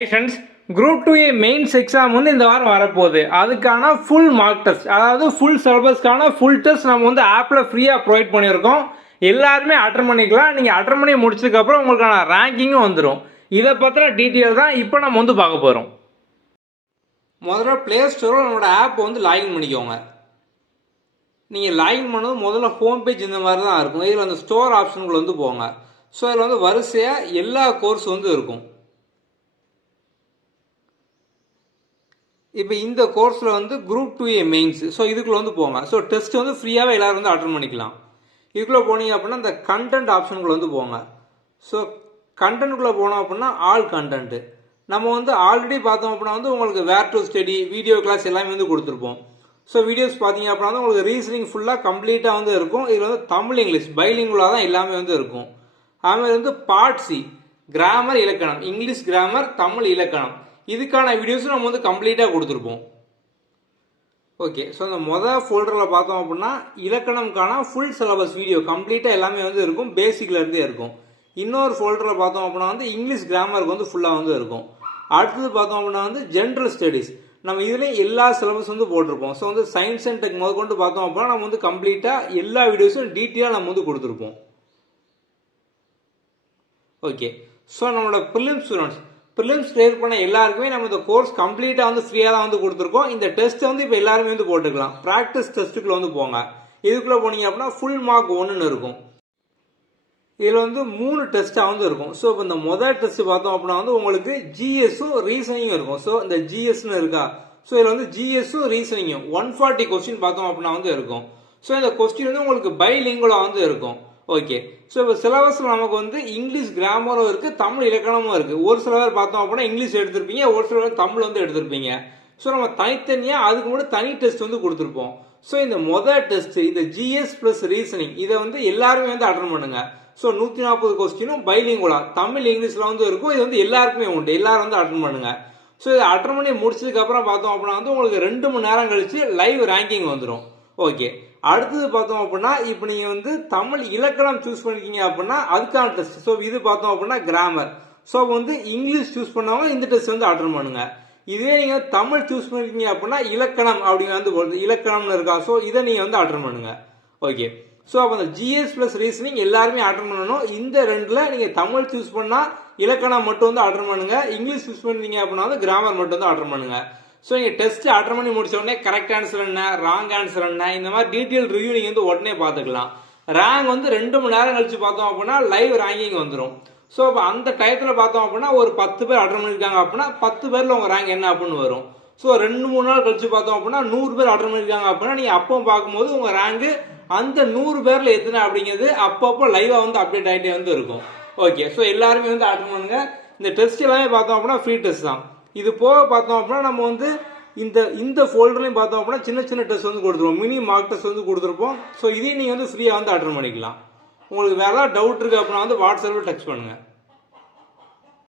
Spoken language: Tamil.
Friends, group 2A mains exam வந்து இந்த வாரம் வரப்போகுது. அதுக்கான ஃபுல் மார்க் டெஸ்ட், அதாவது ஃபுல் சிலபஸ்க்கான ஃபுல் டெஸ்ட் நம்ம வந்து ஆப்பில் ஃப்ரீயாக ப்ரொவைட் பண்ணியிருக்கோம். எல்லாருமே அட்டன் பண்ணிக்கலாம். நீங்கள் அட்டன் பண்ணி முடிச்சதுக்கப்புறம் உங்களுக்கான ரேங்கிங்கும் வந்துடும். இதை பற்றின டீட்டெயில் தான் இப்போ நம்ம வந்து பார்க்க போகிறோம். முதல்ல ப்ளே ஸ்டோரில் நம்மளோட ஆப் வந்து லாகின் பண்ணிக்கோங்க. நீங்கள் லாகின் பண்ணது முதல்ல ஹோம் பேஜ் இந்த மாதிரி தான் இருக்கும். இதில் அந்த ஸ்டோர் ஆப்ஷனுக்குள்ள வந்து போங்க. ஸோ இதில் வந்து வரிசையாக எல்லா கோர்ஸ் வந்து இருக்கும். இப்போ இந்த கோர்ஸில் வந்து குரூப் 2A மெயின்ஸ், ஸோ இதுக்குள்ளே வந்து போங்க. ஸோ டெஸ்ட் வந்து ஃப்ரீயாகவே எல்லோரும் வந்து அட்டன் பண்ணிக்கலாம். இதுக்குள்ளே போனீங்க அப்படின்னா இந்த கண்டென்ட் ஆப்ஷனுக்குள்ளே வந்து போங்க. ஸோ கண்டென்ட்டுக்குள்ளே போனோம் அப்படின்னா ஆல் கண்டென்ட்டு நம்ம வந்து ஆல்ரெடி பார்த்தோம் அப்படின்னா வந்து உங்களுக்கு வேர் டு ஸ்டடி வீடியோ கிளாஸ் எல்லாமே வந்து கொடுத்துருப்போம். ஸோ வீடியோஸ் பார்த்தீங்க அப்படின்னா வந்து உங்களுக்கு ரீசனிங் ஃபுல்லாக கம்ப்ளீட்டாக வந்து இருக்கும். இதில் வந்து தமிழ் இங்கிலீஷ் பைலிங்குலாக தான் எல்லாமே வந்து இருக்கும். அதுமாதிரி வந்து பார்ட் சி கிராமர் இலக்கணம், இங்கிலீஷ் கிராமர் தமிழ் இலக்கணம், இதுக்கான வீடியோஸும் நம்ம வந்து கம்ப்ளீட்டாக கொடுத்துருப்போம். ஓகே, ஸோ அந்த மொதல் ஃபோல்டரில் பார்த்தோம் அப்படின்னா இலக்கணம்கான ஃபுல் சிலபஸ் வீடியோ கம்ப்ளீட்டாக எல்லாமே வந்து இருக்கும், பேசிக்லேருந்தே இருக்கும். இன்னொரு ஃபோல்டரில் பார்த்தோம் அப்படின்னா வந்து இங்கிலீஷ் கிராமருக்கு வந்து ஃபுல்லாக வந்து இருக்கும். அடுத்தது பார்த்தோம் அப்படின்னா வந்து ஜென்ரல் ஸ்டடீஸ், நம்ம இதுலேயும் எல்லா சிலபஸ் வந்து போட்டிருப்போம். ஸோ வந்து சயின்ஸ் அண்ட் டெக் முதற்கொண்டு பார்த்தோம் அப்படின்னா நம்ம வந்து கம்ப்ளீட்டாக எல்லா வீடியோஸும் டீட்டெயிலாக நம்ம வந்து கொடுத்துருப்போம். ஓகே, ஸோ நம்மளோட ப்ரிலிம்ஸ் கிளியர் பண்ண எல்லாருக்குமே நம்ம இந்த கோர்ஸ் கம்ப்ளீட்டாக வந்து ஃப்ரீயாக தான் வந்து கொடுத்துருக்கோம். இந்த டெஸ்ட்டை வந்து இப்போ எல்லாருமே வந்து போட்டுக்கலாம். ப்ராக்டிஸ் டெஸ்ட்டுக்குள்ளே வந்து போங்க. இதுக்குள்ளே போனீங்க அப்படின்னா ஃபுல் மார்க் 1ன்னு இருக்கும். இதில் வந்து 3 டெஸ்ட்டாக வந்து இருக்கும். ஸோ இப்போ இந்த முதல் டெஸ்ட் பார்த்தோம் அப்படின்னா வந்து உங்களுக்கு ஜிஎஸும் ரீசனிங்கும் இருக்கும். ஸோ இந்த ஜிஎஸ்ன்னு இருக்கா, ஸோ இதில் வந்து ஜிஎஸும் ரீசனிங்கும் 140 கொஸ்டின் பார்த்தோம் அப்படின்னா வந்து இருக்கும். ஸோ இந்த கொஸ்டின் வந்து உங்களுக்கு பைலிங்குலாக வந்து இருக்கும். ஓகே, ஸோ இப்போ சிலபஸில் நமக்கு வந்து இங்கிலீஷ் கிராமரும் இருக்குது, தமிழ் இலக்கணமும் இருக்குது. ஒரு சில பேர் பார்த்தோம் அப்படின்னா இங்கிலீஷ் எடுத்திருப்பீங்க, ஒரு சில பேர் தமிழ் வந்து எடுத்திருப்பீங்க. ஸோ நம்ம தனித்தனியாக அதுக்கு முன்னாடி தனி டெஸ்ட் வந்து கொடுத்துருப்போம். ஸோ இந்த மொதல் டெஸ்ட் இந்த ஜிஎஸ் ப்ளஸ் ரீசனிங் இதை வந்து எல்லாருமே வந்து அட்டன் பண்ணுங்க. ஸோ 140 கொஸ்டினும் பைலிங்குலா தமிழ் இங்கிலீஷில் வந்து இருக்கும். இது வந்து எல்லாருக்குமே உண்டு, எல்லாரும் வந்து அட்டன் பண்ணுங்க. ஸோ இதை அட்டன் பண்ணி முடிச்சதுக்கப்புறம் பார்த்தோம் அப்படின்னா வந்து உங்களுக்கு 2 மணி நேரம் கழிச்சு லைவ் ரேங்கிங் வந்துடும். ஓகே, அடுத்தது பார்த்தோம் அப்படின்னா இப்போ நீங்கள் வந்து தமிழ் இலக்கணம் சூஸ் பண்ணிருக்கீங்க அப்படின்னா அதுக்கான டெஸ்ட். ஸோ இது பார்த்தோம் அப்படின்னா கிராமர். ஸோ வந்து இங்கிலீஷ் சூஸ் பண்ணவங்க இந்த டெஸ்ட் வந்து அட்டன் பண்ணுங்க. இதே நீங்கள் தமிழ் சூஸ் பண்ணிருக்கீங்க அப்படின்னா இலக்கணம் அப்படிங்க வந்து இலக்கணம்னு இருக்கா, ஸோ இதை நீங்கள் வந்து அட்டன் பண்ணுங்க. ஓகே, ஸோ அப்போ அந்த ஜிஎஸ் பிளஸ் ரீசனிங் எல்லாருமே அட்டன் பண்ணணும். இந்த 2ல் நீங்கள் தமிழ் சூஸ் பண்ணால் இலக்கணம் மட்டும் வந்து அட்டன் பண்ணுங்க, இங்கிலீஷ் சூஸ் பண்ணீங்க அப்படின்னா வந்து கிராமர் மட்டும் வந்து அட்டன் பண்ணுங்க. ஸோ நீங்கள் டெஸ்ட் அட்டன் பண்ணி முடிச்ச உடனே கரெக்ட் ஆன்சர் என்ன, ராங் ஆன்சர் என்ன, இந்த மாதிரி டீட்டெயில் ரிவ்யூ நீங்கள் வந்து உடனே பார்த்துக்கலாம். ரேங்க் வந்து 2 மணி நேரம் கழிச்சு பார்த்தோம் அப்படின்னா லைவ் ரேங்கிங் வந்துடும். ஸோ இப்போ அந்த டயத்தில் பார்த்தோம் அப்படின்னா ஒரு 10 பேர் அட்டன் பண்ணியிருக்காங்க அப்படின்னா 10 பேரில் உங்கள் ரேங்க் என்ன அப்படின்னு வரும். ஸோ 2-3 நாள் கழிச்சு பார்த்தோம் அப்படின்னா 100 பேர் அட்டன் பண்ணியிருக்காங்க அப்படின்னா நீங்கள் அப்போ பார்க்கும்போது உங்கள் ரேங்கு அந்த 100 பேரில் எத்தனை அப்படிங்கிறது அப்பப்போ லைவாக வந்து அப்டேட் ஆகிட்டே வந்து இருக்கும். ஓகே, ஸோ எல்லாருமே வந்து அட்டன் பண்ணுங்க. இந்த டெஸ்ட் எல்லாமே பார்த்தோம் அப்படின்னா ஃப்ரீ டெஸ்ட் தான். இது போக பார்த்தோம் அப்படின்னா நம்ம வந்து இந்த ஃபோல்டர்லையும் பார்த்தோம் அப்படின்னா சின்ன சின்ன டெஸ்ட் வந்து கொடுத்துருவோம், மினி மார்க் டெஸ்ட் வந்து கொடுத்துருப்போம். ஸோ இதையும் நீங்கள் வந்து ஃப்ரீயாக வந்து அட்டன் பண்ணிக்கலாம். உங்களுக்கு வேறு ஏதாவது டவுட் இருக்குது அப்படின்னா வந்து வாட்ஸ்அப்பில் டெக்ஸ்ட் பண்ணுங்கள்.